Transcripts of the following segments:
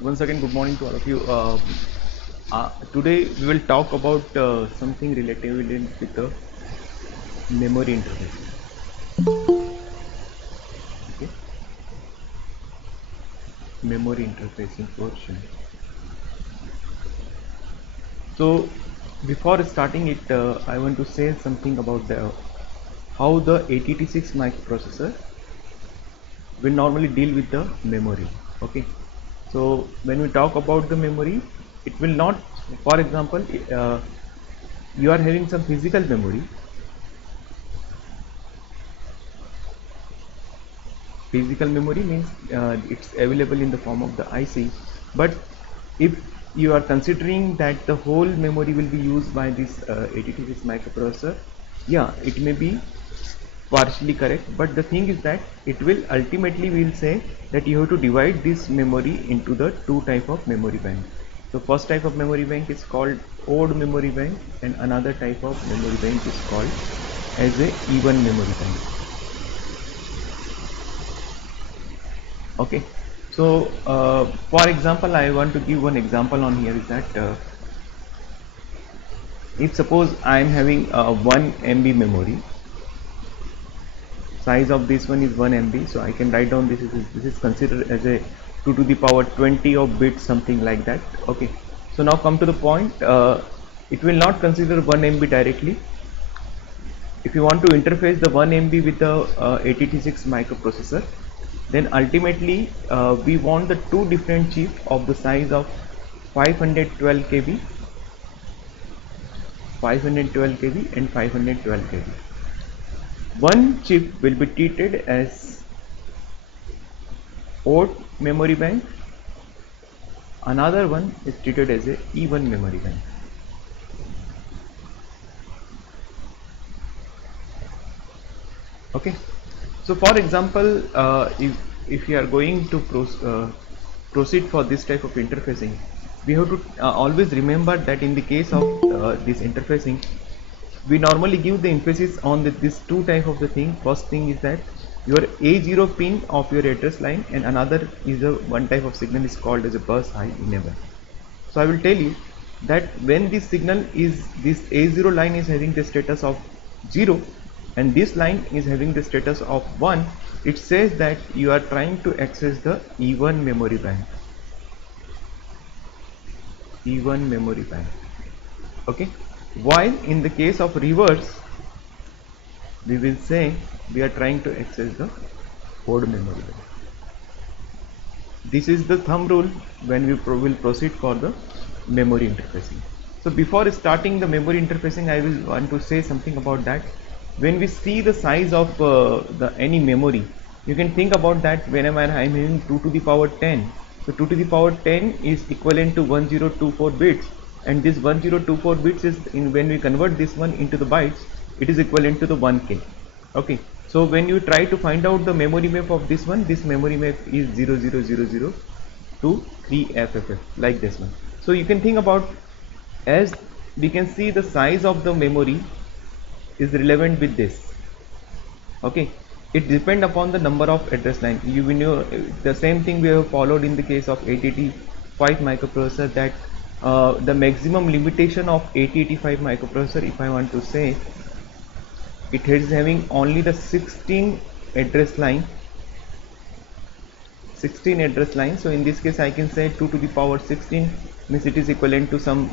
Once again, good morning to all of you. Today we will talk about something related with the memory interface. Okay, memory interfacing portion. So before starting it, I want to say something about how the 886 microprocessor will normally deal with the memory. Okay, so when we talk about the memory, it will not, for example, you are having some physical memory. Physical memory means it's available in the form of the IC, but if you are considering that the whole memory will be used by this 886 microprocessor, yeah, it may be partially correct, but the thing is that it will ultimately will say that you have to divide this memory into the two type of memory bank. So first type of memory bank is called odd memory bank, and another type of memory bank is called as a even memory bank. Okay, so for example, I want to give one example on here is that if suppose I am having 1 MB memory, size of this one is 1 MB, so I can write down this is considered as a 2 to the power 20 of bits, something like that. Okay, so now come to the point, it will not consider 1 MB directly. If you want to interface the 1 MB with the 886 microprocessor, then ultimately we want the two different chip of the size of 512 kb, 512 kb and 512 kb. One chip will be treated as odd memory bank, another one is treated as a even memory bank. Okay, so for example, if you are going to proceed for this type of interfacing, we have to always remember that in the case of this interfacing, we normally give the emphasis on this two type of the thing. First thing is that your A0 pin of your address line, and another is a one type of signal is called as a bus high enable. So I will tell you that when this signal is, this A0 line is having the status of 0 and this line is having the status of 1, it says that you are trying to access the even memory bank. Even memory bank. Okay, while in the case of reverse, we will say we are trying to access the odd memory bank. This is the thumb rule when we will proceed for the memory interfacing. So before starting the memory interfacing, I will want to say something about that. When we see the size of the any memory, you can think about that whenever I am having 2 to the power 10. So 2 to the power 10 is equivalent to 1024 bits, and this 1024 bits is when we convert this one into the bytes, it is equivalent to the 1K. Okay, so when you try to find out the memory map of this one, this memory map is 0000 to 3FFF, like this one. So you can think about, as we can see, the size of the memory is relevant with this. Okay, it depends upon the number of address line. You know the same thing we have followed in the case of 885 microprocessor, that the maximum limitation of 8085 microprocessor, if I want to say, it is having only the 16 address line. 16 address line. So in this case I can say 2 to the power 16 means it is equivalent to some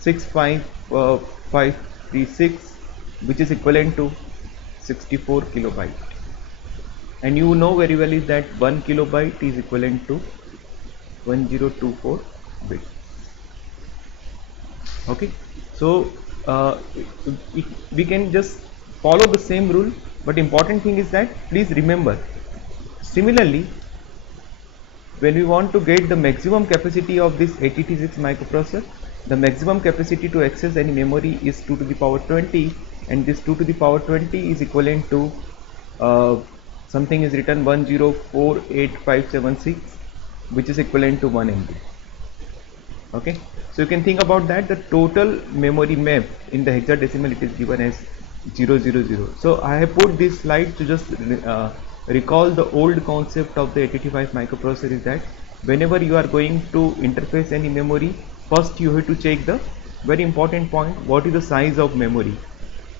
65536, which is equivalent to 64 kilobyte. And you know very well is that 1 kilobyte is equivalent to 1024 bit. Okay, so we can just follow the same rule, but important thing is that please remember, similarly, when we want to get the maximum capacity of this 886 microprocessor, the maximum capacity to access any memory is 2 to the power 20, and this 2 to the power 20 is equivalent to something is written 1048,576, which is equivalent to 1 MB. Okay, so you can think about that the total memory map in the hexadecimal, it is given as 000. So I have put this slide to just recall the old concept of the 885 microprocessor, is that whenever you are going to interface any memory, first you have to check the very important point, what is the size of memory,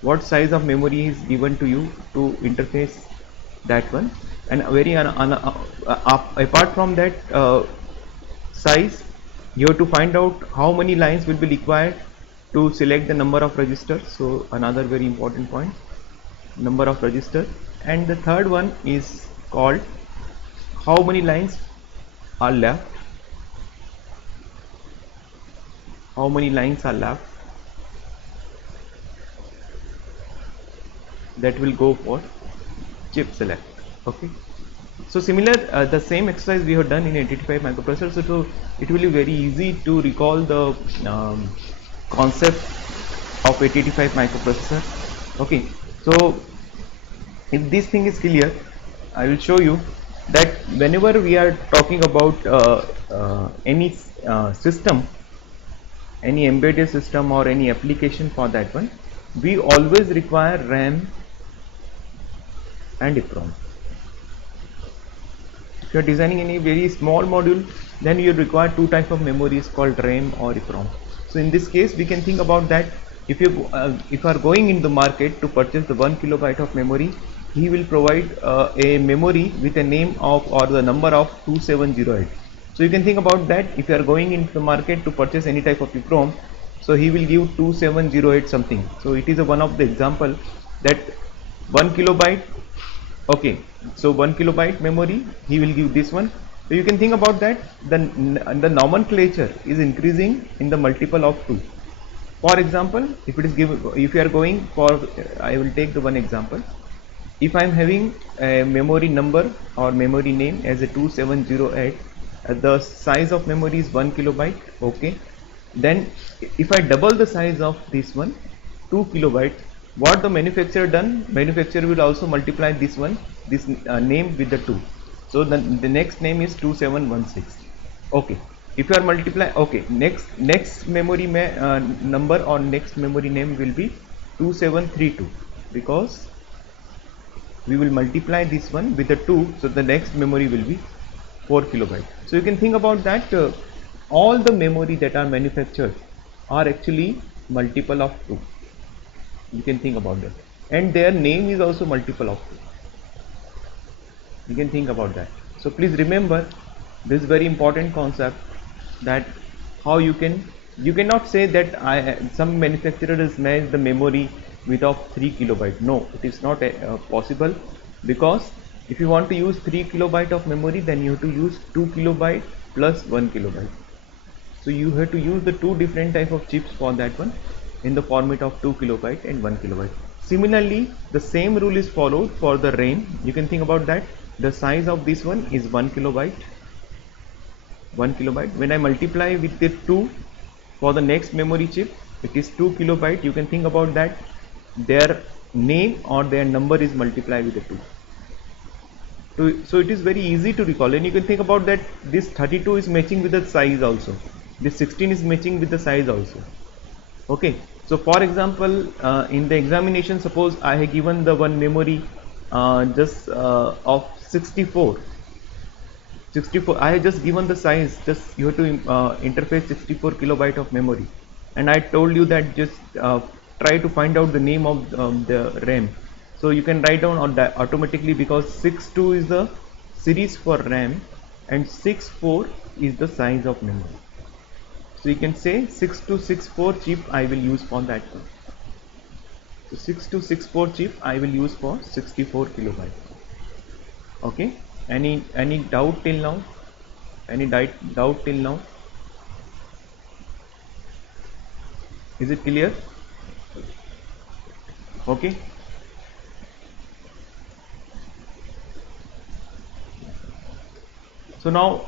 what size of memory is given to you to interface that one. And apart from that size, you have to find out how many lines will be required to select the number of registers. So another very important point, number of registers. And the third one is called how many lines are left, how many lines are left that will go for chip select. Okay, so similar the same exercise we have done in 885 microprocessor, so it will be very easy to recall the concept of 885 microprocessor. Okay, so if this thing is clear, I will show you that whenever we are talking about any system, any embedded system or any application for that one, we always require RAM and EEPROM. If you are designing any very small module, then you require two types of memories called RAM or EEPROM. So in this case, we can think about that. If you are going in the market to purchase the 1 kilobyte of memory, he will provide a memory with a name of or the number of 2708. So you can think about that. If you are going into the market to purchase any type of EEPROM, so he will give 2708 something. So it is a one of the example that 1 kilobyte. Okay, so 1 kilobyte memory, he will give this one. So you can think about that. The nomenclature is increasing in the multiple of 2. For example, if it is given, if you are going for, I will take the one example. If I am having a memory number or memory name as a 2708, the size of memory is 1 kilobyte. Okay, then if I double the size of this one, 2 kilobytes, what the manufacturer done? Manufacturer will also multiply this one, this name with the 2. So the next name is 2716. Okay, if you are multiply, okay, next memory number or next memory name will be 2732, because we will multiply this one with the 2, so the next memory will be 4 kilobyte. So you can think about that all the memory that are manufactured are actually multiple of 2. You can think about that, and their name is also multiple of 2. You can think about that. So please remember this very important concept, that how you cannot say that some manufacturer has made the memory with of 3 kilobyte. No, it is not possible, because if you want to use 3 kilobyte of memory, then you have to use 2 kilobyte plus 1 kilobyte. So you have to use the two different type of chips for that one in the format of 2 kilobyte and 1 kilobyte. Similarly, the same rule is followed for the RAM. You can think about that. The size of this one is 1 kilobyte. 1 kilobyte. When I multiply with the 2 for the next memory chip, it is 2 kilobyte. You can think about that. Their name or their number is multiplied with the 2. So it is very easy to recall, and you can think about that this 32 is matching with the size also. This 16 is matching with the size also. Okay. So for example, in the examination, suppose I have given the one memory just of 64. I have just given the size, just you have to interface 64 kilobyte of memory, and I told you that just try to find out the name of the RAM. So you can write down on that automatically, because 62 is the series for RAM and 64 is the size of memory. So you can say 6264 chip I will use for that one. So 6264 chip I will use for 64 kilobyte. Okay. Any doubt till now? Any doubt till now? Is it clear? Okay. So now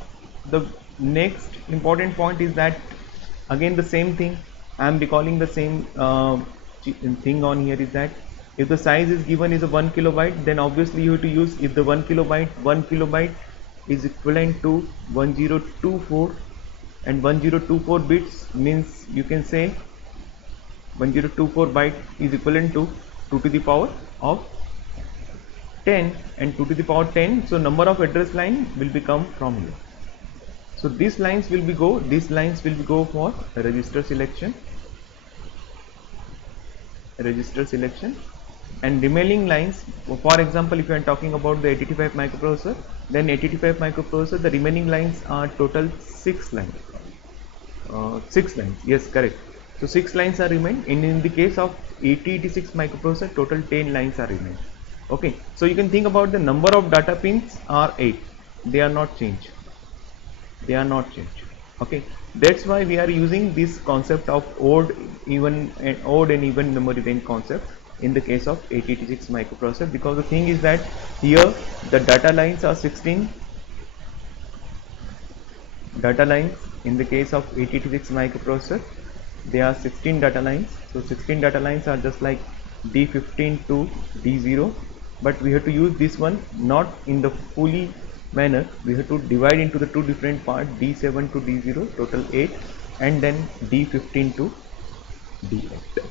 the next important point is that, again the same thing, I am recalling the same thing on here, is that if the size is given is a 1 kilobyte, then obviously you have to use, if the 1 kilobyte is equivalent to 1024, and 1024 bits means you can say 1024 byte is equivalent to 2 to the power of 10, and 2 to the power 10, so number of address line will become from here. So these lines will be go for register selection, and remaining lines, for example, if you are talking about the 885 microprocessor, then 885 microprocessor, the remaining lines are total 6 lines. 6 lines, yes, correct. So 6 lines are remain. In the case of 8086 microprocessor, total 10 lines are remain. Okay, so you can think about the number of data pins are 8. They are not changed. Okay, that's why we are using this concept of odd and even memory range concept in the case of 8086 microprocessor, because the thing is that here the data lines are 16 data lines. In the case of 8086 microprocessor, there are 16 data lines. So 16 data lines are just like D15 to D0, but we have to use this one not in the fully manner. We have to divide into the two different parts, D7 to D0, total 8, and then D15 to D8.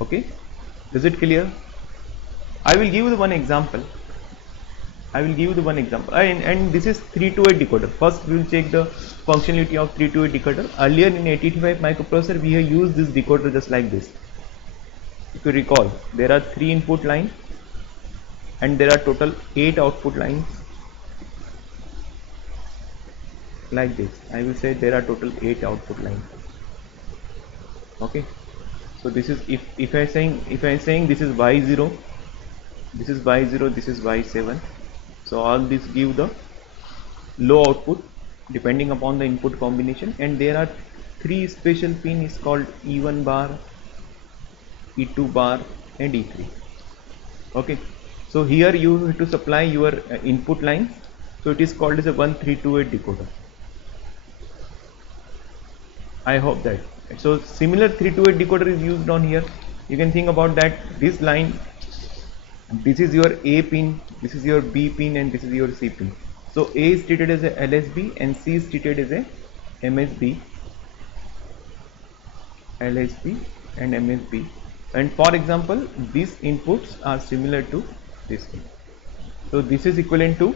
Okay, is it clear? I will give you one example. And this is 328 decoder. First we will check the functionality of 328 decoder. Earlier in 8085 microprocessor we have used this decoder just like this. If you recall, there are 3 input lines and there are total 8 output lines like this. I will say there are total 8 output lines. Okay, so this is if I saying this is y0, this is y0, this is y7. So all this give the low output depending upon the input combination, and there are 3 special pin is called E1 bar, E2 bar and E3. Okay, so here you have to supply your input line, so it is called as a 1328 decoder. I hope that. So similar 328 decoder is used on here. You can think about that this line, this is your A pin, this is your B pin, and this is your C pin. So A is treated as a LSB and C is treated as a MSB, LSB and MSB. And for example, these inputs are similar to this one. So this is equivalent to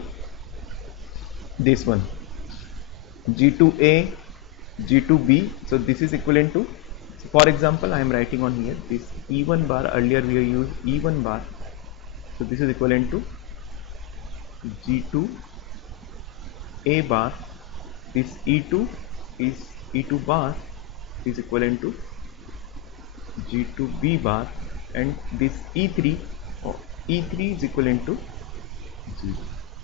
this one, G2A, G2B. So this is equivalent to, so for example, I am writing on here this E1 bar. Earlier we have used E1 bar. So this is equivalent to G2A bar. This E2 is E2 bar is equivalent to G2B bar, and this E3 or E3 is equivalent to 0.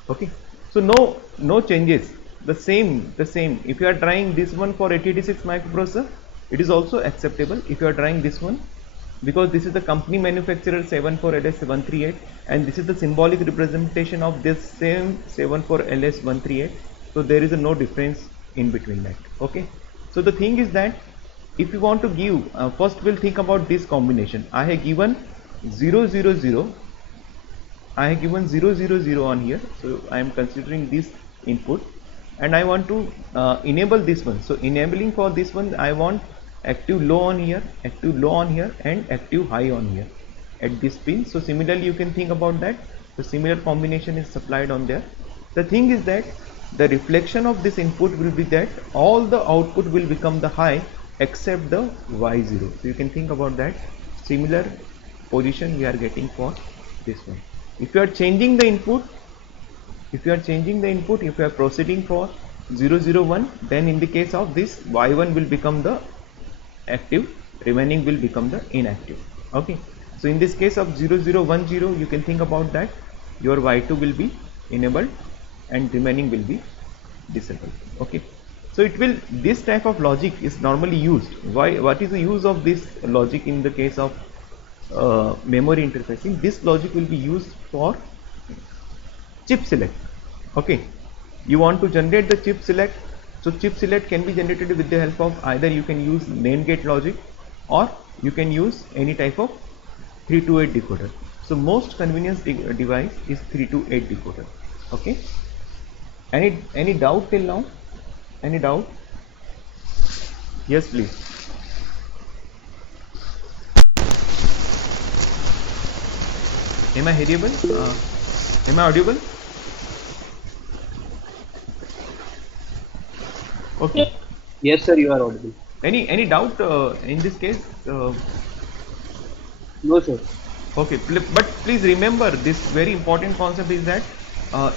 Okay, so no changes. The same. If you are trying this one for 8086 microprocessor, it is also acceptable. If you are trying this one, because this is the company manufacturer 74LS138, and this is the symbolic representation of this same 74LS138. So there is no difference in between that. Okay, so the thing is that if you want to give, first we'll think about this combination. I have given 0 0 0. I have given 0 0 0 on here. So I am considering this input, and I want to enable this one. So enabling for this one, I want active low on here, and active high on here at this pin. So similarly you can think about that. The similar combination is supplied on there. The thing is that the reflection of this input will be that all the output will become the high except the Y0. So you can think about that. Similar position we are getting for this one. If you are changing the input, if you are proceeding for 001, then in the case of this, Y1 will become the active, remaining will become the inactive. Okay, so in this case of 0010, you can think about that your Y2 will be enabled and remaining will be disabled. Okay, so it will, this type of logic is normally used. What is the use of this logic in the case of memory interfacing? This logic will be used for chip select. Okay, you want to generate the chip select. So chip select can be generated with the help of either you can use NAND gate logic or you can use any type of 328 decoder. So most convenience device is 328 decoder. Okay, any doubt till now? Any doubt? Yes, please. Am I hearable? Am I audible? Okay. Yes, sir, you are audible. Any doubt in this case? No, sir. Okay, but please remember this very important concept is that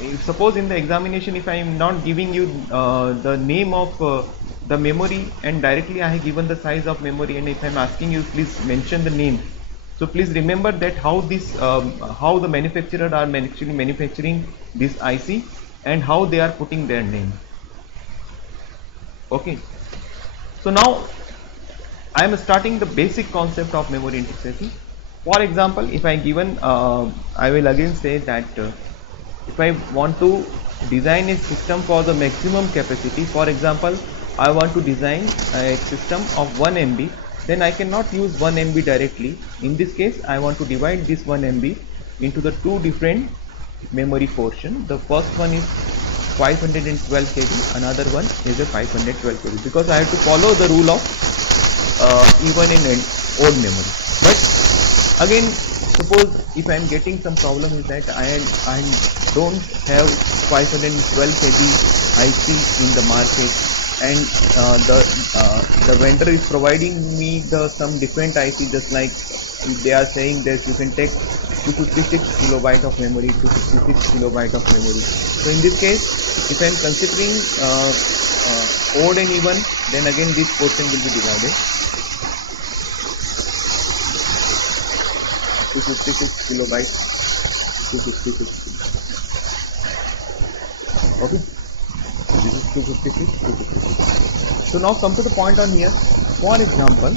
if suppose in the examination if I am not giving you the name of the memory and directly I have given the size of memory, and if I am asking you please mention the name, so please remember that how this how the manufacturer are actually manufacturing this IC and how they are putting their name. Okay, so now I am starting the basic concept of memory interfacing. For example, if I given, I will again say that if I want to design a system for the maximum capacity, for example, I want to design a system of 1 MB, then I cannot use 1 MB directly. In this case, I want to divide this 1 MB into the two different memory portion. The first one is 512 KB, another one is a 512 KB, because I have to follow the rule of even in an old memory. But again, suppose if I am getting some problem is that I don't have 512 KB IC in the market, and the vendor is providing me some different IC, just like they are saying that you can take 256 kilobyte of memory, 256 kilobyte of memory. So in this case, if I am considering odd and even, then again this portion will be divided. 256 kilobyte, 256. Okay, this is 256, 256. So now come to the point on here. For example,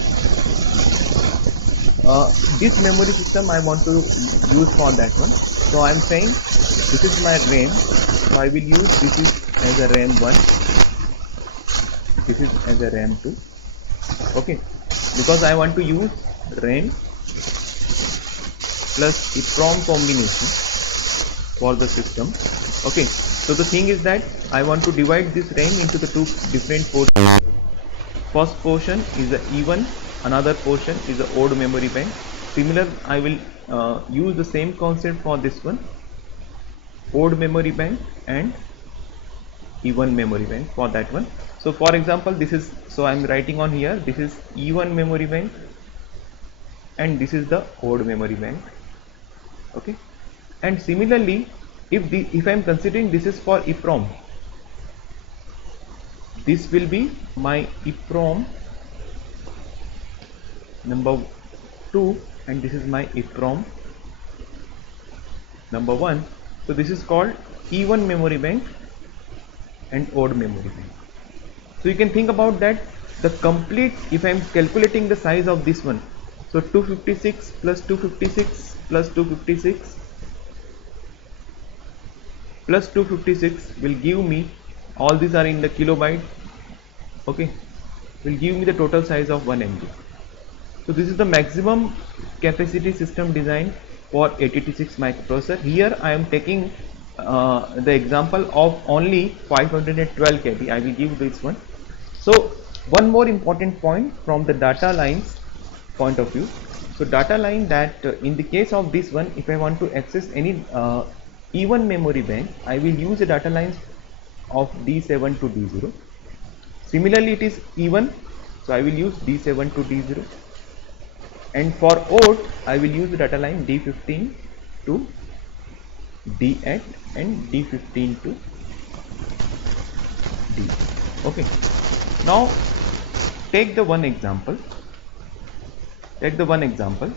this memory system I want to use for that one. So I am saying this is my RAM. So I will use this is as a RAM 1. This is as a RAM 2. Okay, because I want to use RAM plus EEPROM combination for the system. Okay, so the thing is that I want to divide this RAM into the two different portions. First portion is the even, another portion is the odd memory bank. Similar, I will use the same concept for this one, odd memory bank and even memory bank for that one. So for example, this is, so I am writing on here, this is even memory bank and this is the odd memory bank. Okay, and similarly, if I am considering this is for EEPROM, this will be my EEPROM number 2 and this is my EEPROM number 1. So this is called even memory bank and odd memory bank. So you can think about that the complete, if I am calculating the size of this one, so 256 plus 256 plus 256 plus 256 will give me, all these are in the kilobyte, okay, will give me the total size of 1 MB. So this is the maximum capacity system design for 8086 microprocessor. Here I am taking the example of only 512 KB. I will give this one. So one more important point from the data lines point of view. So data line that in the case of this one, if I want to access any even memory bank, I will use the data lines of D7 to D0. Similarly, it is even, so I will use D7 to D0. And for odd, I will use the data line D15 to D8 and D15 to D. Okay. Now take the one example. Take the one example.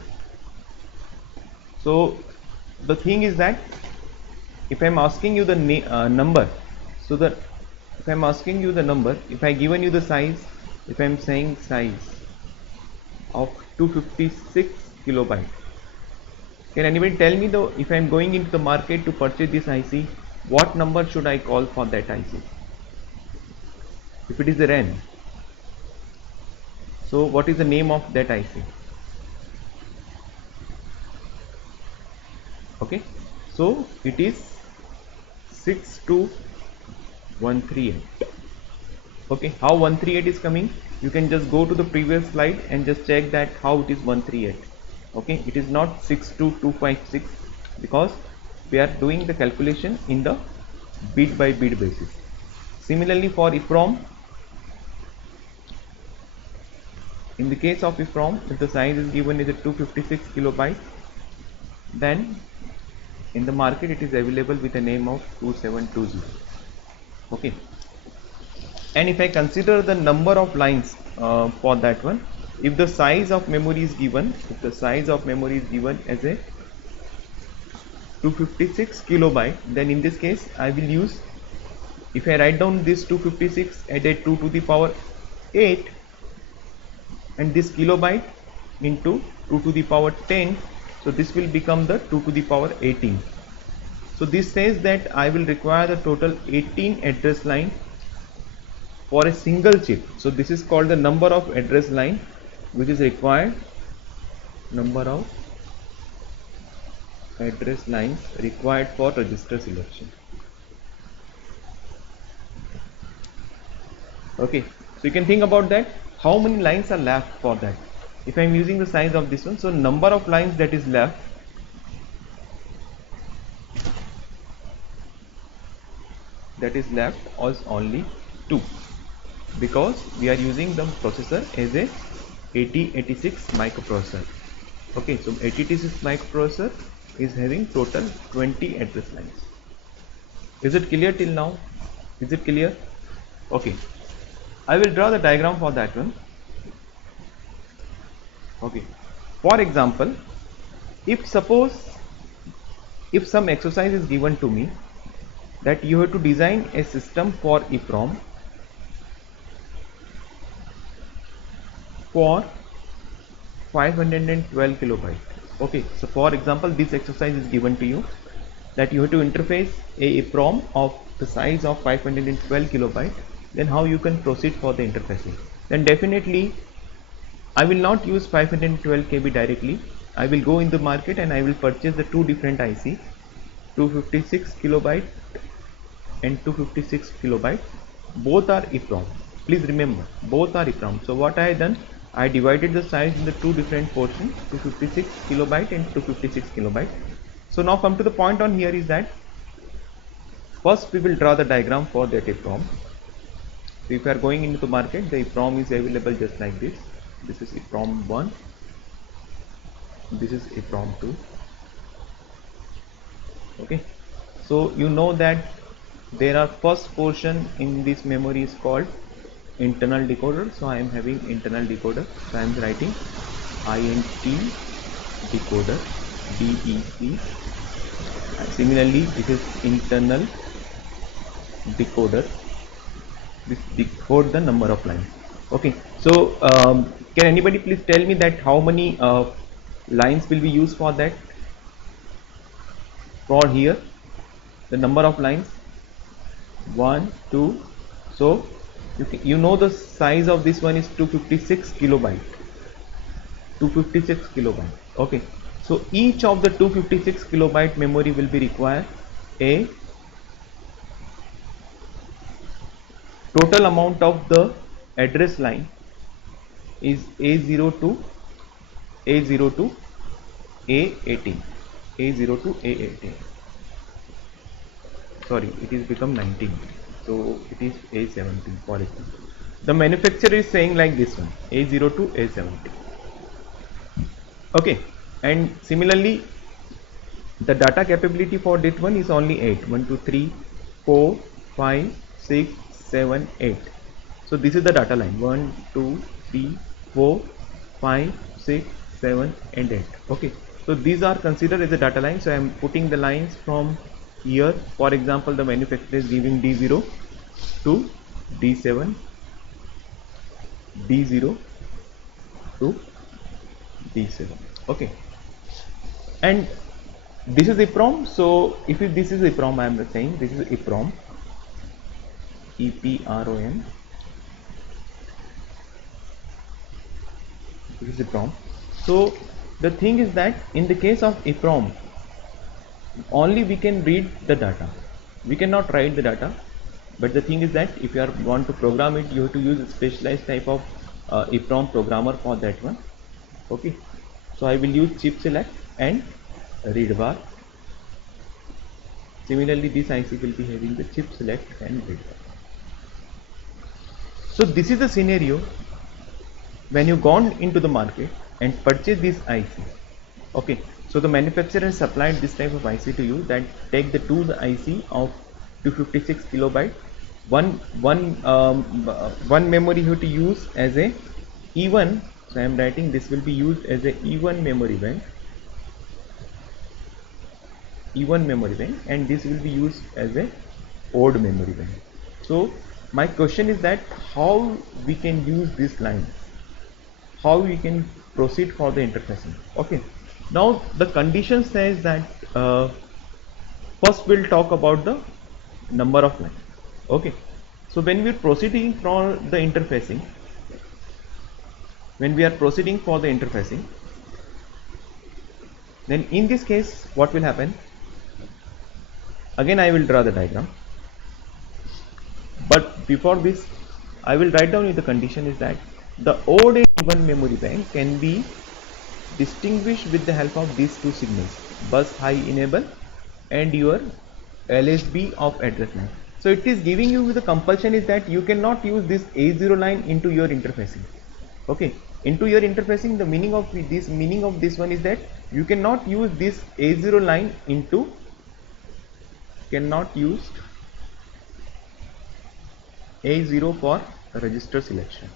So the thing is that if I am asking you the number, so that if I am asking you the number, if I given you the size, if I am saying size of 256 kilobyte, can anybody tell me though, if I am going into the market to purchase this IC, what number should I call for that IC? If it is the RAM, so what is the name of that IC? Okay, so it is 62138. Okay, how 138 is coming? You can just go to the previous slide and just check that how it is 138. Okay, it is not 62256 because we are doing the calculation in the bit by bit basis. Similarly for EEPROM, In the case of EEPROM, if the size is given is a 256 kilobyte, then in the market it is available with a name of 2720. Okay. And if I consider the number of lines for that one, if the size of memory is given, as a 256 kilobyte, then in this case I will use, if I write down this 256 at a 2 to the power 8 and this kilobyte into 2 to the power 10, so this will become the 2 to the power 18. So this says that I will require the total 18 address line for a single chip. So this is called the number of address line which is required, number of address lines required for register selection. Okay, so you can think about that, how many lines are left for that. If I am using the size of this one, so number of lines that is left is only 2, because we are using the processor as a 8086 microprocessor. Okay, so 8086 microprocessor is having total 20 address lines. Is it clear till now? Is it clear? Okay, I will draw the diagram for that one. Okay, for example, if some exercise is given to me that you have to design a system for EEPROM for 512 kilobyte. Okay, so for example, this exercise is given to you that you have to interface a EEPROM of the size of 512 kilobyte. Then how you can proceed for the interfacing? Then definitely I will not use 512 KB directly. I will go in the market and I will purchase the two different IC, 256 kilobyte and 256 kilobyte. Both are EEPROM. Please remember, both are EEPROM. So what I have done, I divided the size in the two different portions, 256 kilobyte and 256 kilobyte. So now come to the point on here is that first we will draw the diagram for that EEPROM. So if you are going into the market, the EEPROM is available just like this. This is EEPROM 1, this is EEPROM 2. Okay, so you know that there are first portion in this memory is called internal decoder. So I am having internal decoder, so I am writing INT decoder, DEC. Similarly, this is internal decoder, this decode the number of lines. Okay, so can anybody please tell me that how many lines will be used for that? For here, the number of lines 1, 2. So you know the size of this one is 256 kilobyte. 256 kilobyte. Okay, so each of the 256 kilobyte memory will be required a total amount of the address line is A0 to A18, A0 to A18. Sorry, it is become 19, so it is A17 for example. The manufacturer is saying like this one, A0 to A17. Okay, and similarly the data capability for that one is only 8. 1, 2, 3, 4, 5, 6, 7, 8. So this is the data line 1, 2, 3, 4, 5, 6, 7 and 8. Okay, so these are considered as a data line. So I am putting the lines from here. For example, the manufacturer is giving D0 to D7, D0 to D7. Okay, and this is EEPROM. So if this is EEPROM, I am saying this is EEPROM, EEPROM. This is EEPROM. So the thing is that in the case of EEPROM, only we can read the data. We cannot write the data. But the thing is that if you want to program it, you have to use a specialized type of EEPROM programmer for that one. Okay, so I will use chip select and read bar. Similarly, this IC will be having the chip select and read bar. So this is the scenario when you gone into the market and purchase this IC, okay, so the manufacturer supplied this type of IC to you that take the two IC of 256 kilobyte, one memory you have to use as a E1. So I am writing this will be used as a E1 memory bank, and this will be used as a odd memory bank. So my question is that how we can use this line, how we can proceed for the interfacing. Okay, now the condition says that first we'll talk about the number of lines. Okay, so when we are proceeding for the interfacing, then in this case what will happen, again I will draw the diagram, but before this I will write down in the condition is that the odd and even memory bank can be distinguished with the help of these two signals, bus high enable and your LSB of address line. So it is giving you the compulsion is that you cannot use this A0 line into your interfacing. Okay, into your interfacing, the meaning of this one is that you cannot use this A0 line into, cannot use A0 for register selection.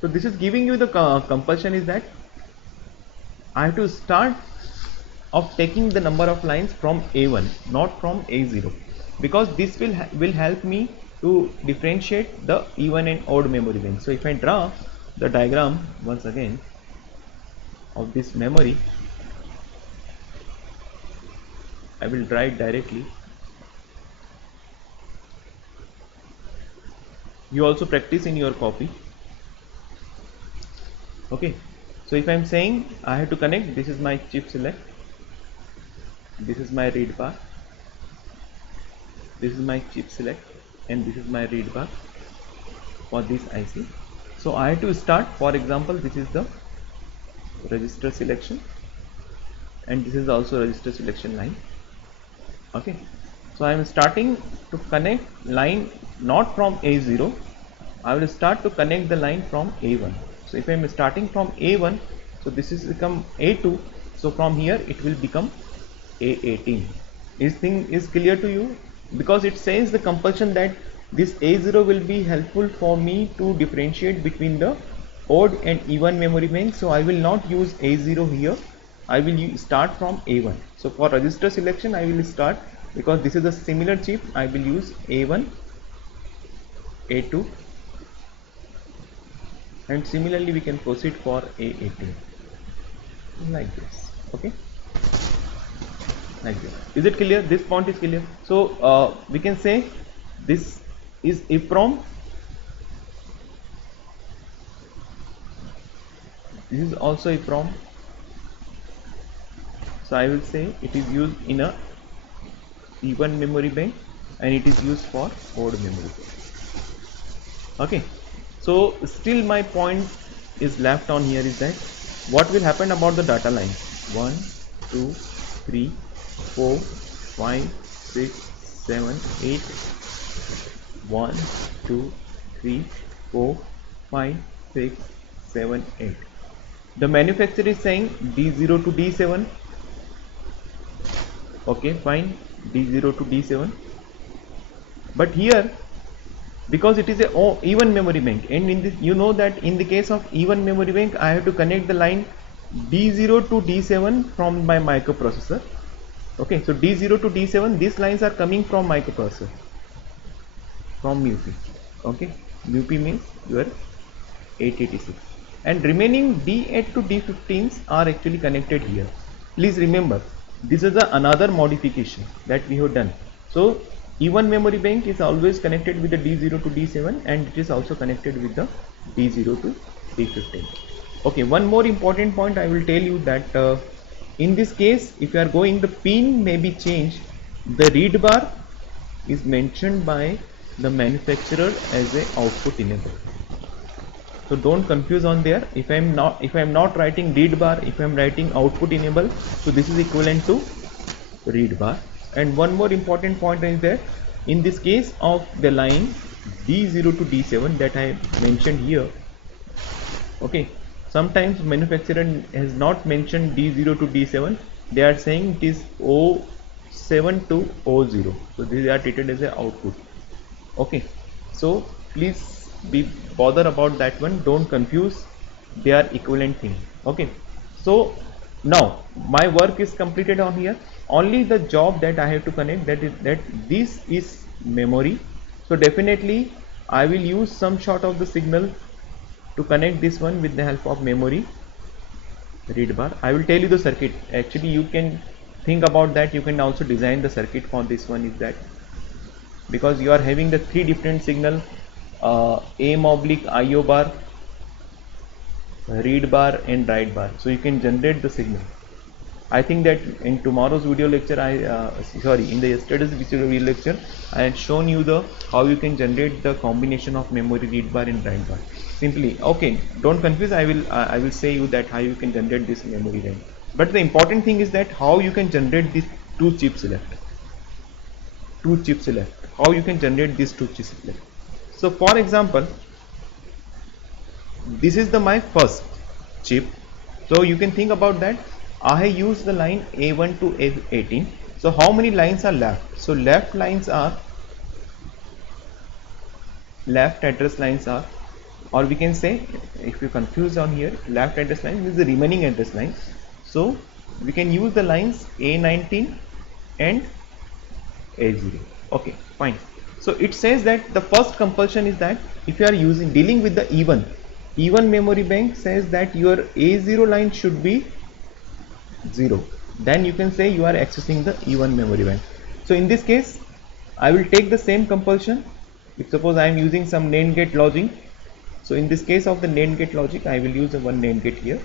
So this is giving you the compulsion is that I have to start of taking the number of lines from A1, not from A0, because this will help me to differentiate the even and odd memory bank. So if I draw the diagram once again of this memory, I will draw it directly. You also practice in your copy. Okay, so if I am saying I have to connect, this is my chip select, this is my read bar, this is my chip select, and this is my read bar for this IC. So I have to start, for example, this is the register selection and this is also register selection line. Okay, so I am starting to connect line not from A0, I will start to connect the line from A1. So if I am starting from A1, so this is become A2, so from here it will become A18. This thing is clear to you, because it says the compulsion that this A0 will be helpful for me to differentiate between the odd and even memory bank. So I will not use A0 here, I will start from A1. So for register selection I will start, because this is a similar chip, I will use A1, A2, and similarly we can proceed for A18 like this. Okay, like this. Is it clear? This point is clear. So we can say this is EEPROM, this is also EEPROM. So I will say it is used in a even memory bank and it is used for odd memory bank. Okay, so still my point is left on here is that what will happen about the data line 1 2 3 4 5 6 7 8 1 2 3 4 5 6 7 8. The manufacturer is saying D0 to D7. Okay, fine, D0 to D7, but here because it is a even memory bank, and in this you know that in the case of even memory bank I have to connect the line D0 to D7 from my microprocessor. Okay, so D0 to D7, these lines are coming from microprocessor, from MUPI. Okay, MUPI means your 886, and remaining D8 to D15s are actually connected here. Please remember, this is another modification that we have done. So even memory bank is always connected with the D0 to D7 and it is also connected with the D0 to D15. Okay, one more important point I will tell you that in this case, if you are going, the pin may be changed. The read bar is mentioned by the manufacturer as a output enable. So don't confuse on there. If I am not writing read bar, if I am writing output enable, so this is equivalent to read bar. And one more important point is that in this case of the line D0 to D7 that I mentioned here, okay, sometimes manufacturer has not mentioned D0 to D7, they are saying it is O7 to O0, so these are treated as a output. Okay, so please be bother about that one, don't confuse, they are equivalent thing. Okay, so now my work is completed on here. Only the job that I have to connect, that is that this is memory. So definitely I will use some sort of the signal to connect this one with the help of memory read bar. I will tell you the circuit. Actually you can think about that, you can also design the circuit for this one, is that because you are having the three different signal, aim oblique IO bar, read bar and write bar, so you can generate the signal. I think that in tomorrow's video lecture, in the yesterday's video lecture, I had shown you the how you can generate the combination of memory read bar and write bar. Simply, okay, don't confuse. I will say you that how you can generate this memory RAM. But the important thing is that how you can generate these two chips left. Two chips left. How you can generate these two chips left. So, for example, this is the my first chip. So you can think about that. I use the line A1 to A18. So how many lines are left? So left address lines are, or we can say, if you confuse on here, left address line is the remaining address line. So we can use the lines A19 and A0. Okay, fine. So it says that the first compulsion is that if you are dealing with the even memory bank says that your A0 line should be 0, then you can say you are accessing the even memory bank. So in this case I will take the same compulsion. If suppose I am using some NAND gate logic, so in this case of the NAND gate logic I will use the one NAND gate here.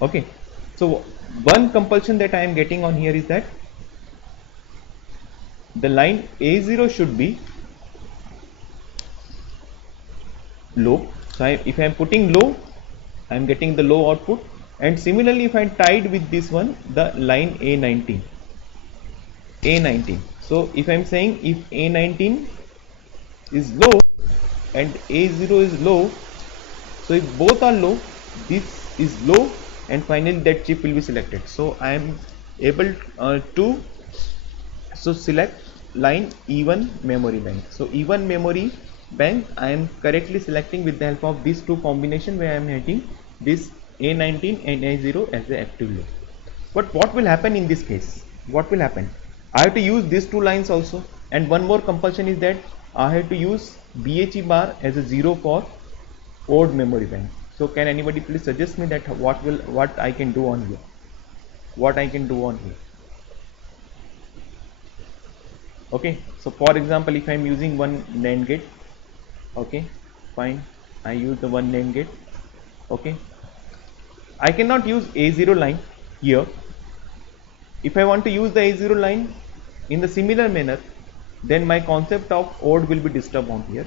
Okay, so one compulsion that I am getting on here is that the line A0 should be low. So if I am putting low, I am getting the low output, and similarly if I tied with this one the line A19. So if I am saying if A19 is low and A0 is low, so if both are low, this is low, and finally that chip will be selected. So I am able to select line even memory bank. So even memory bank I am correctly selecting with the help of these two combination, where I am having this A19 and A0 as the active low. But what will happen in this case? What will happen? I have to use these two lines also, and one more compulsion is that I have to use BHE bar as a 0 for odd memory bank. So can anybody please suggest me that what I can do on here? Okay, so for example, if I am using one NAND gate, okay, fine, I use the one NAND gate. Okay, I cannot use A0 line here. If I want to use the A0 line in the similar manner, then my concept of odd will be disturbed on here,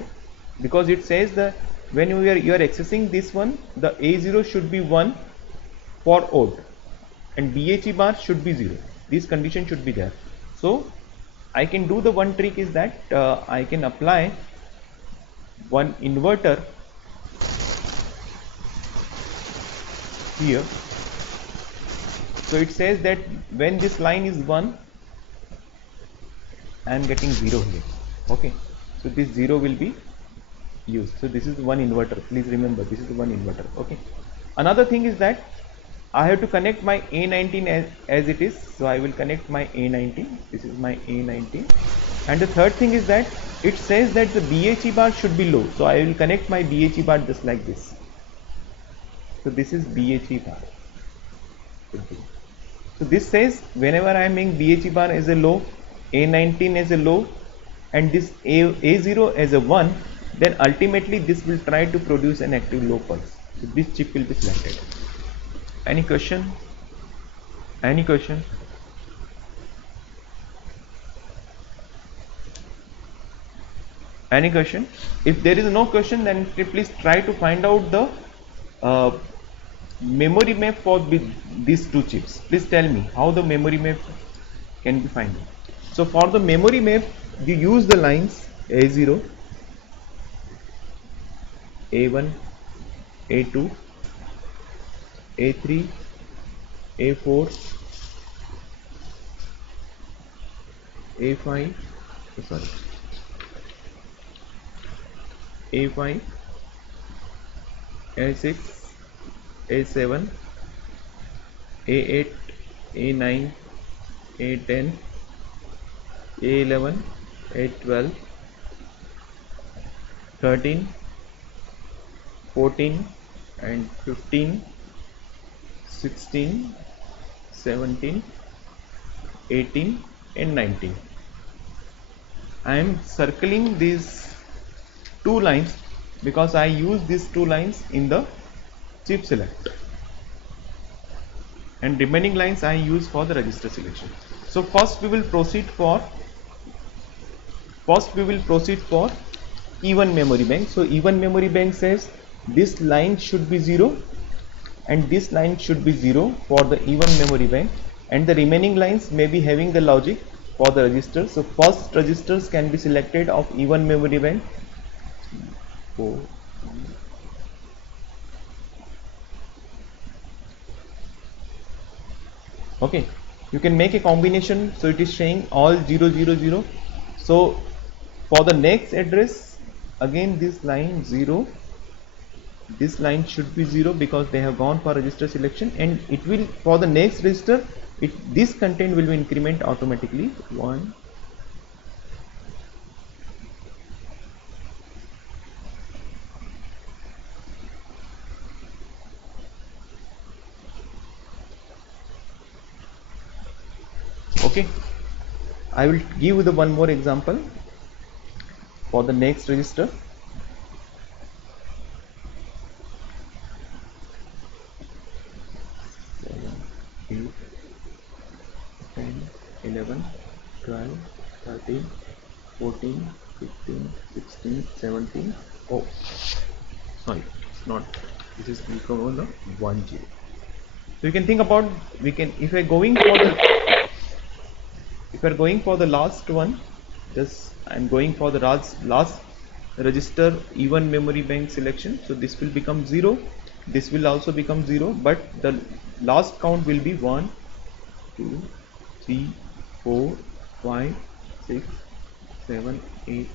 because it says that when you are accessing this one, the A0 should be 1 for odd and BHE bar should be 0. This condition should be there. So I can do the one trick is that I can apply one inverter here. So it says that when this line is 1, I am getting 0 here. Okay, so this 0 will be used. So this is one inverter. Please remember, this is one inverter. Okay. Another thing is that I have to connect my A19 as it is. So I will connect my A19. This is my A19. And the third thing is that it says that the BHE bar should be low. So I will connect my BHE bar just like this. So this is BHE bar. So this says whenever I am making BHE bar as a low, A19 as a low, and this A0 as a 1, then ultimately this will try to produce an active low pulse. So this chip will be selected. Any question? Any question? Any question? If there is no question, then please try to find out the memory map for these two chips. Please tell me how the memory map can be found. So for the memory map, you use the lines A0, A1, A2, A3, A4, A5, sorry, A5, A6, A7, A8, A9, A10, A11, A12, 13, 14 and 15, 16, 17, 18 and 19. I am circling these two lines because I use these two lines in the chip select, and remaining lines I use for the register selection. So first we will proceed for even memory bank. So even memory bank says this line should be 0 and this line should be 0 for the even memory bank, and the remaining lines may be having the logic for the register. So first registers can be selected of even memory bank. Okay, you can make a combination, so it is saying all 0 0 0. So for the next address, again this line 0, this line should be 0 because they have gone for register selection, and it will, for the next register, this content will be increment automatically 1. Okay, I will give you the one more example for the next register. 7, 8, 10, 11, 12, 13, 14, 15, 16, 17. Oh, sorry, it's not. This is become on the 1 0. So you can think about, we can, if we are going for the last one, just I'm going for the last register even memory bank selection. So this will become 0, this will also become 0, but the last count will be 1 2 3 4 5 6 7 8.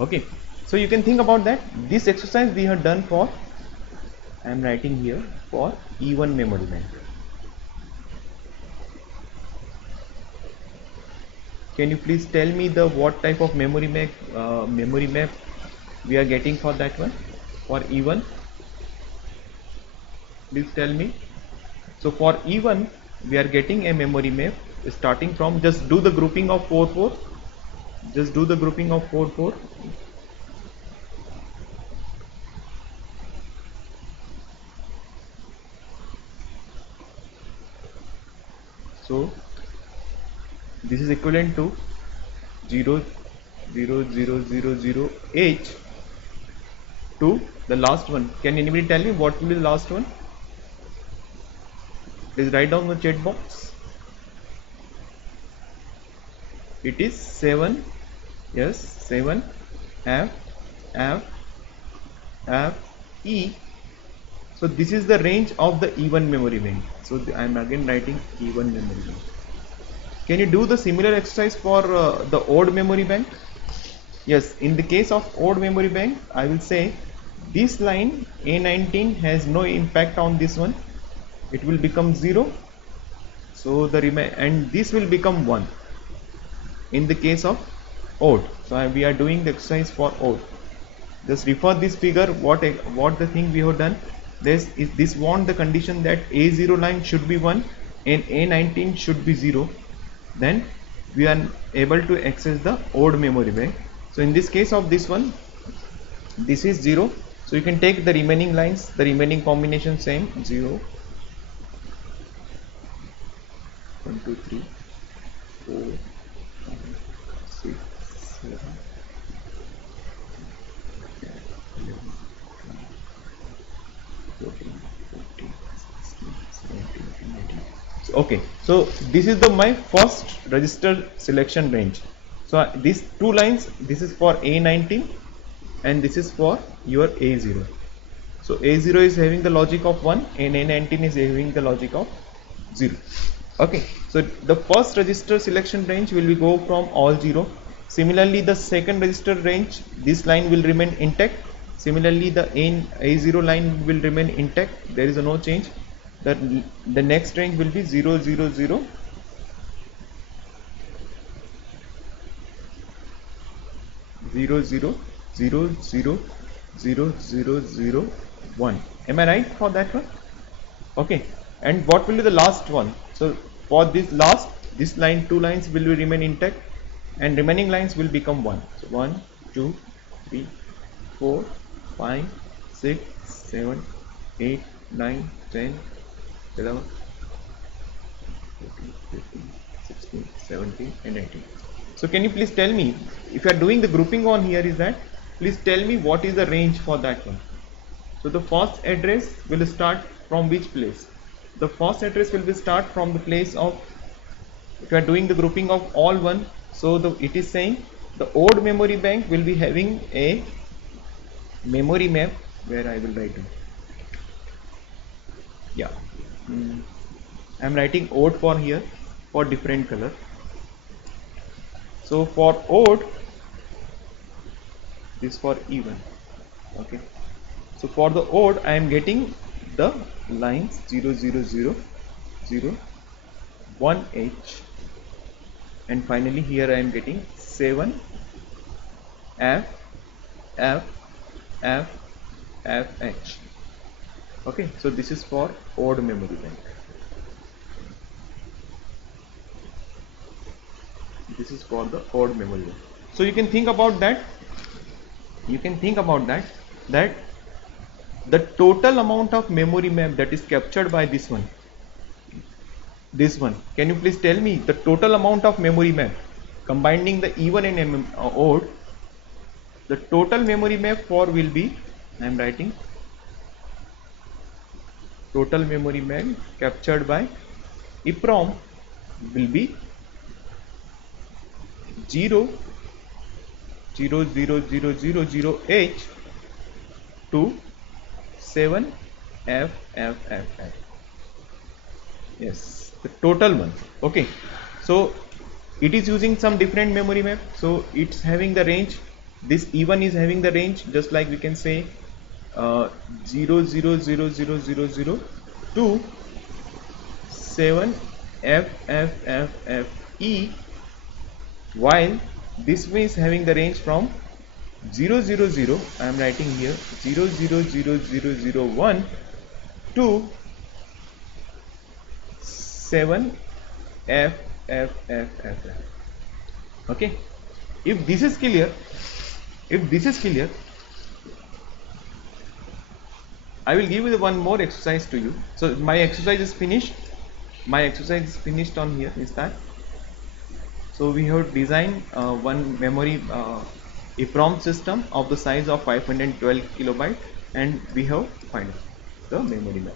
Okay, so you can think about that. This exercise we have done for, I am writing here, for even memory bank. Can you please tell me the what type of memory map we are getting for that one, for even? Please tell me. So for even we are getting a memory map starting from, just do the grouping of 4 4. Just do the grouping of 4 4. So this is equivalent to 0 0 0 0 0 H to the last one. Can anybody tell me what will be the last one? Please write down the chat box. It is 7. Yes, 7 F F F E. So this is the range of the even memory bank. So I am again writing even memory bank. Can you do the similar exercise for the odd memory bank? Yes, in the case of odd memory bank, I will say this line A19 has no impact on this one. It will become 0. So and this will become 1 in the case of odd. So we are doing the exercise for odd. Just refer this figure, what the thing we have done. This want the condition that A0 line should be 1 and A19 should be 0. Then we are able to access the odd memory bank. So in this case of this one, this is 0. So you can take the remaining lines, the remaining combination same, 0 1 2 3 4 5 6 7 11 12 14 15 16 17 18. Okay, so this is the my first register selection range. So these two lines, this is for A19 and this is for your A0. So A0 is having the logic of 1 and A19 is having the logic of 0. Okay, so the first register selection range will be go from all 0. Similarly, the second register range, this line will remain intact. Similarly, the A0 line will remain intact. There is no change. The next range will be 0, 0, 0, 0, 0, 0, 0, 0, 0, 0, 1. Am I right for that one? Okay, and what will be the last one? So for this last, this line, two lines will remain intact and remaining lines will become 1. So 1, 2, 3, 4, 5, 6, 7, 8, 9, 10, 11, 14, 15, 16, 17 and 18. So can you please tell me, if you are doing the grouping on here, is that, please tell me what is the range for that one. So the first address will start from which place? The first address will be start from the place of, if you are doing the grouping of all one, so it is saying the old memory bank will be having a memory map, where I will write it. Yeah, I am writing odd for here for different color. So for odd, this for even. Okay, so for the odd I am getting the lines 0, 0, 0, 0, 1H, and finally here I am getting 7 F, F, F, F, H. Okay, so this is for odd memory bank. This is for the odd memory bank. So you can think about that. You can think about that the total amount of memory map that is captured by this one. Can you please tell me the total amount of memory map combining the even and odd? The total memory map for will be, I am writing, total memory map captured by EEPROM will be 0, 0, 0, 0, 0, 0, H to 7 F, F, F, F. Yes, the total one. Okay, so it is using some different memory map, so it's having the range. This E1 is having the range, just like we can say 0, 0, 0, 0, 0, 0 to 7 F, F, F, F, E, while this way is having the range from 0, 0, 0, I am writing here 0, 0, 0, 0, 0, 1 to 7 F, F, F, F, F. Okay, if this is clear, I will give you one more exercise to you. So my exercise is finished. On here is that. So we have designed one memory EEPROM system of the size of 512 kilobyte, and we have find the memory map.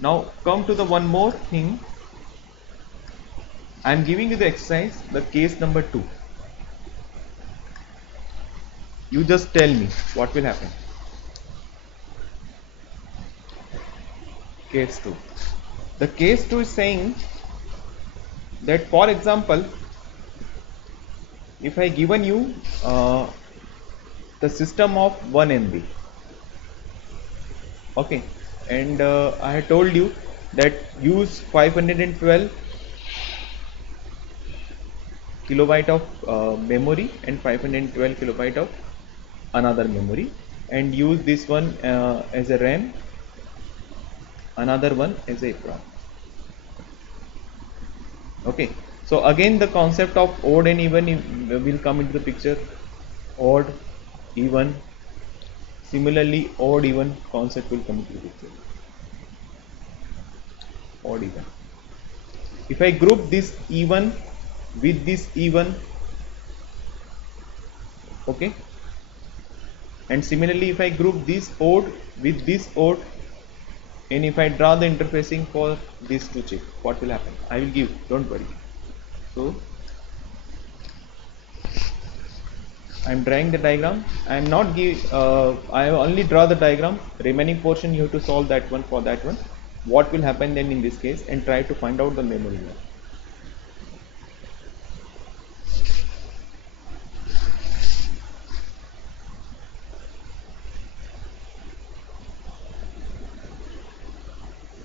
Now come to the one more thing. I am giving you the exercise, the case number 2. You just tell me what will happen. Case 2. The case 2 is saying that, for example, if I given you the system of 1 MB, okay, and I had told you that use 512 kilobyte of memory and 512 kilobyte of another memory, and use this one as a RAM, another one as a EEPROM. Okay, so again the concept of odd and even will come into the picture. Odd, even, similarly odd even concept will come into the picture. Odd even. If I group this even with this even, okay, and similarly if I group this odd with this odd, and if I draw the interfacing for these two chips, what will happen? I will give, don't worry. So I am drawing the diagram. I am not give. I only draw the diagram. Remaining portion you have to solve that one for that one. What will happen then in this case, and try to find out the memory line.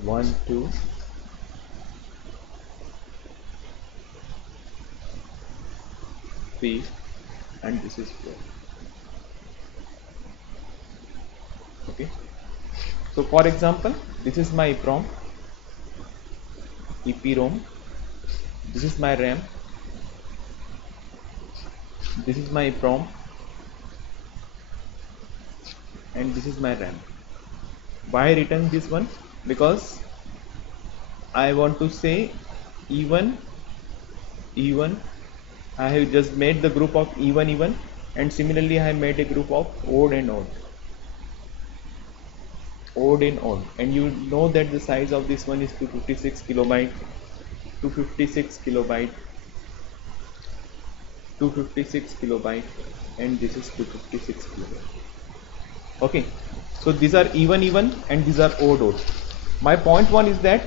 One, two, three, and this is 4. Okay. So for example, this is my EPROM, EPROM. This is my RAM. This is my EPROM, and this is my RAM. Why I written this one? Because I want to say even. I have just made the group of even, and similarly I have made a group of odd and odd. And you know that the size of this one is 256 kilobyte, 256 kilobyte, 256 kilobyte, and this is 256 kilobyte. Okay, so these are even and these are odd. My point one is that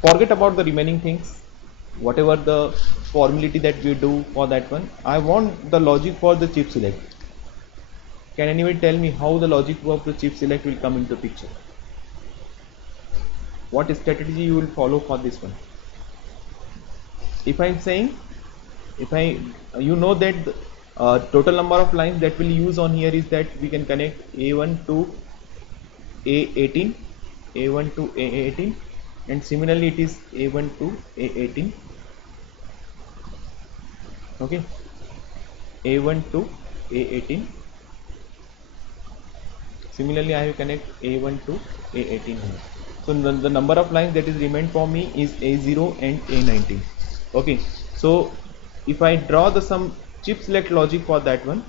forget about the remaining things, whatever the formality that we do for that one. I want the logic for the chip select. Can anybody tell me how the logic of the chip select will come into picture? What strategy you will follow for this one? If I am saying, you know that the total number of lines that we'll use on here is that we can connect A1 to A18, A1 to A18, and similarly it is A1 to A18. Okay, A1 to A18. Similarly, I will connect A1 to A18 here. So the number of lines that is remained for me is A0 and A19. Okay, so if I draw the some chip select logic for that one,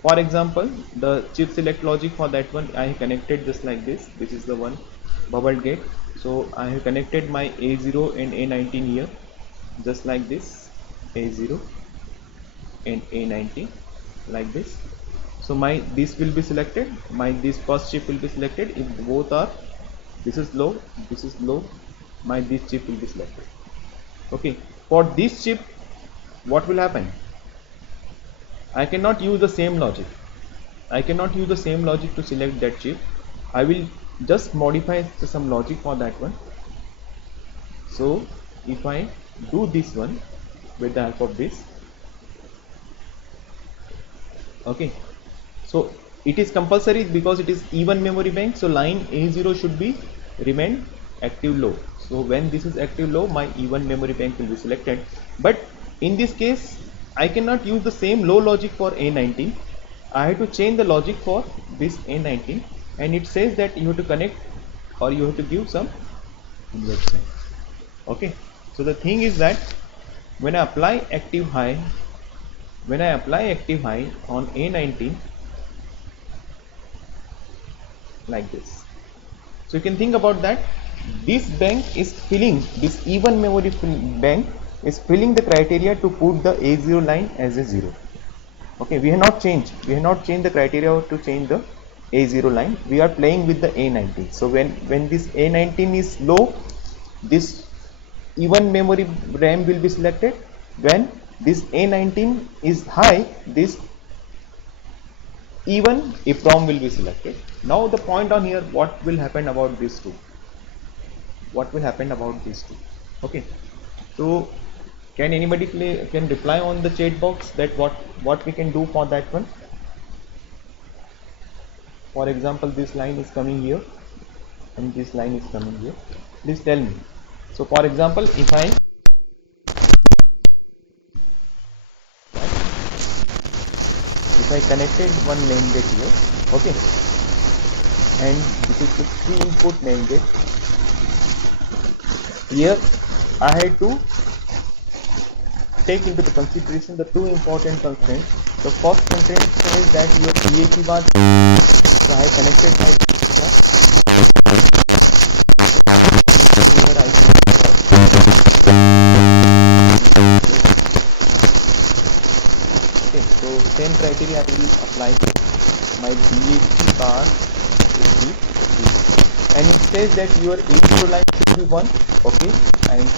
for example, the chip select logic for that one I have connected just like this. This is the one bubble gate. So I have connected my A0 and A19 here, just like this, A0 and A19, like this. So my this will be selected, my this first chip will be selected. If both are, this is low, my this chip will be selected. Okay, for this chip what will happen? I cannot use the same logic. To select that chip. I will just modify some logic for that one. So if I do this one with the help of this, okay, so it is compulsory because it is even memory bank. So line A0 should be remain active low. So when this is active low, my even memory bank will be selected. But in this case, I cannot use the same low logic for A19. I have to change the logic for this A19, and it says that you have to connect or you have to give some inverse sign. Okay, so the thing is that when I apply active high on A19, like this, so you can think about that. This bank is filling, this even memory bank is filling the criteria to put the A0 line as a 0. Okay, we have not changed the criteria to change the A0 line. We are playing with the A19. So when this A19 is low, this even memory RAM will be selected. When this A19 is high, this even EPROM will be selected. Now the point on here, what will happen about these two? Okay, so can anybody can reply on the chat box that what we can do for that one? For example, this line is coming here and this line is coming here. Please tell me. So for example, if I connected one main gate here, okay, and this is the 3 input main gate. Here I had to take into the consideration the two important constraints. The first constraint says that your PHE bar, so I connected my criteria I will apply. My BHP bar will be this. And it says that your A0 line should be 1. Okay, I am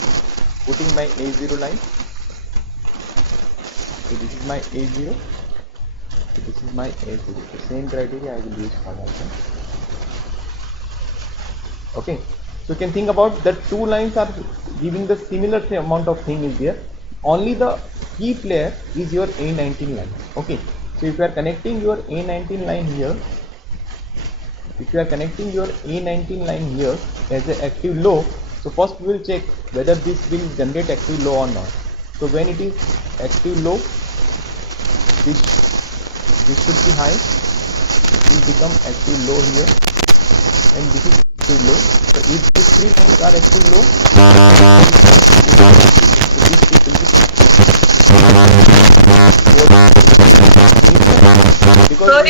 putting my A0 line. So this is my A0. So this is my A0. The same criteria I will use for that one. Okay, so you can think about the two lines are giving the similar amount of thing is there. Only the key player is your A19 line. Okay, so if you are connecting your A19 line here, if you are connecting your A19 line here as an active low, so first we will check whether this will generate active low or not. So when it is active low, this should be high, it will become active low here, and this is active low. So if these three lines are active low, because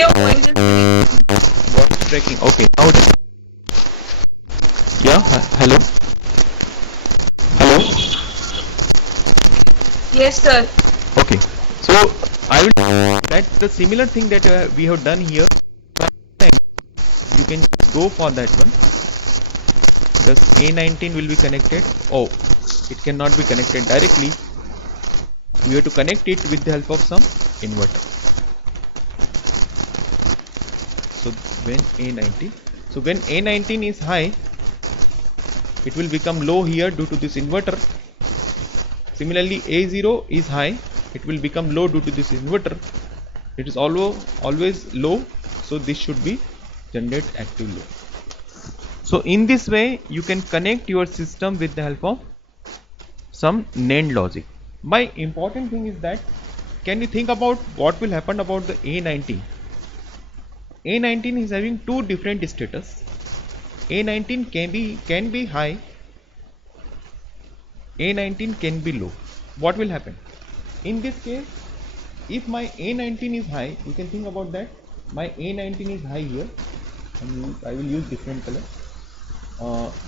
what's tracking? Okay, now yeah, hello. Yes, sir. Okay, so I will that's the similar thing that we have done here. You can go for that one. Just A19 will be connected. Oh, it cannot be connected directly. We have to connect it with the help of some inverter. So when A19 is high, it will become low here due to this inverter. Similarly, A0 is high, it will become low due to this inverter. It is always low, so this should be generate active low. So in this way you can connect your system with the help of some NAND logic. My important thing is that, can you think about what will happen about the A19? A19 is having two different status. A19 can be high, A19 can be low. What will happen? In this case, if my A19 is high, you can think about that. My A19 is high here, and I will use different color.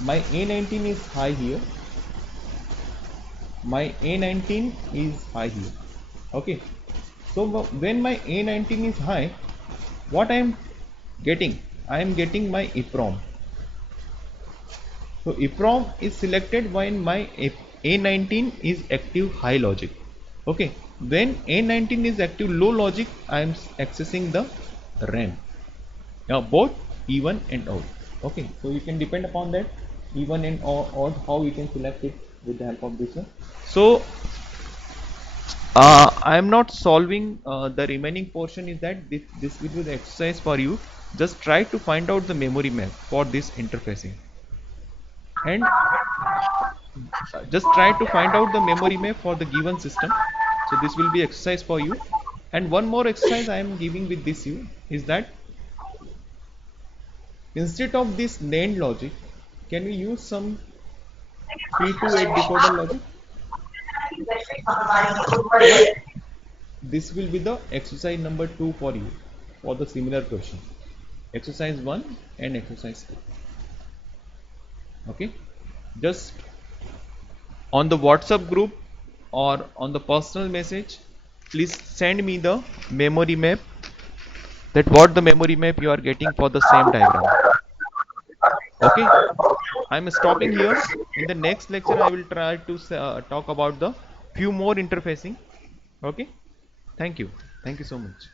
My A19 is high here. My A19 is high here. Okay. So when my A19 is high, what I am getting? I am getting my EEPROM. So EEPROM is selected when my A19 is active high logic. Okay, when A19 is active low logic, I am accessing the RAM. Now both even and odd. Okay, so you can depend upon that even and odd how you can select it with the help of this one. So I am not solving the remaining portion. Is that this will be the exercise for you. Just try to find out the memory map for this interfacing, and just try to find out the memory map for the given system. So this will be exercise for you. And one more exercise I am giving with this you is that instead of this NAND logic, can we use some 3 to 8 decoder logic? This will be the exercise number 2 for you for the similar question. Exercise 1 and exercise 2. Okay, just on the WhatsApp group or on the personal message, please send me the memory map, that what the memory map you are getting for the same diagram. Okay, I'm stopping here. In the next lecture I will try to talk about the few more interfacing. Okay, thank you so much.